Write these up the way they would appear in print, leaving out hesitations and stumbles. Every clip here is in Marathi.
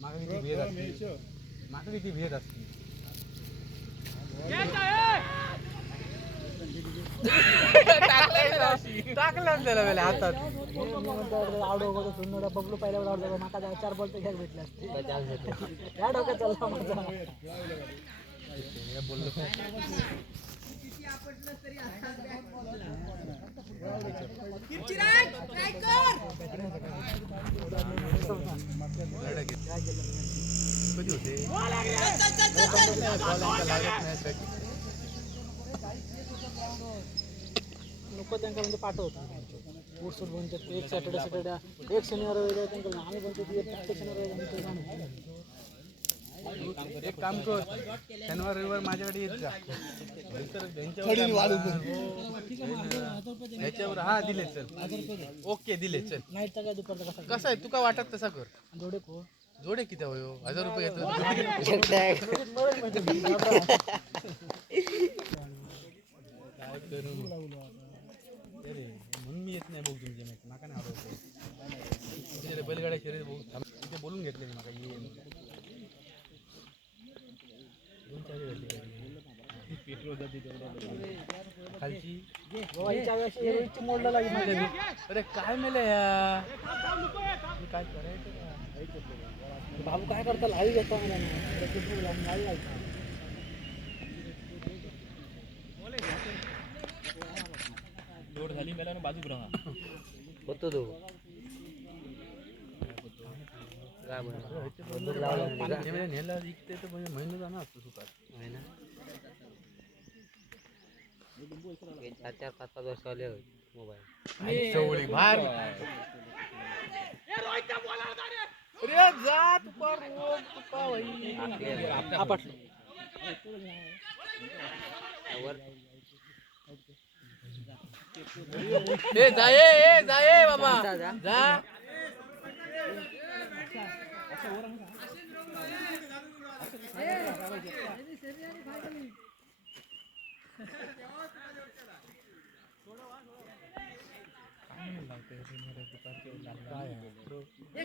माका किती भेद असते टाकलं त्याला वेळेला हातात आवडो बघलो पहिल्या आवडतो माका 4 बॉल तर भेटले असते या डोक्यात चालला माझा बोललो कधी होते नको त्यांना म्हणजे पाठवतो उठसूट बनते एक सॅटर्डे एक शनिवार वगैरे त्यांना आम्ही बनतो प्रत्येक शनिवार एक काम कर शनिवार रविवार माझ्याकडे येत जा ह्याच्यावर हा दिले चल ओके दिले चल नाईटचा काय दुपारचा कसा कसं आहे तुका वाटत तसा कर जोडे को जोडे किती होयो 1000 रुपये घेतो काय करू अरे म्हणून मी येत नाही बघ तुमच्या मॅच माका नाही आवडत बैलगाड्या शर्यत बघू तिथे बोलून घेतले नाही माका ये खालची मोडला लागेल अरे काय मेले या काय करायचं बाबू काय करता लावी घेता मला जोड झाली मेला बाजूक राहा होतो तो नेला इकते तर म्हणजे महिना जाणार असतो सुखात आहे ना 4-5 वर्ष आले मोबाईल चवळी भार अरे जा तुपा रोग तुपा वही आपटलो ए जाए बाबा जा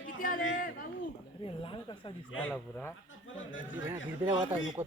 किती आले बाबू अरे लाल कसा दिसला पुरा नको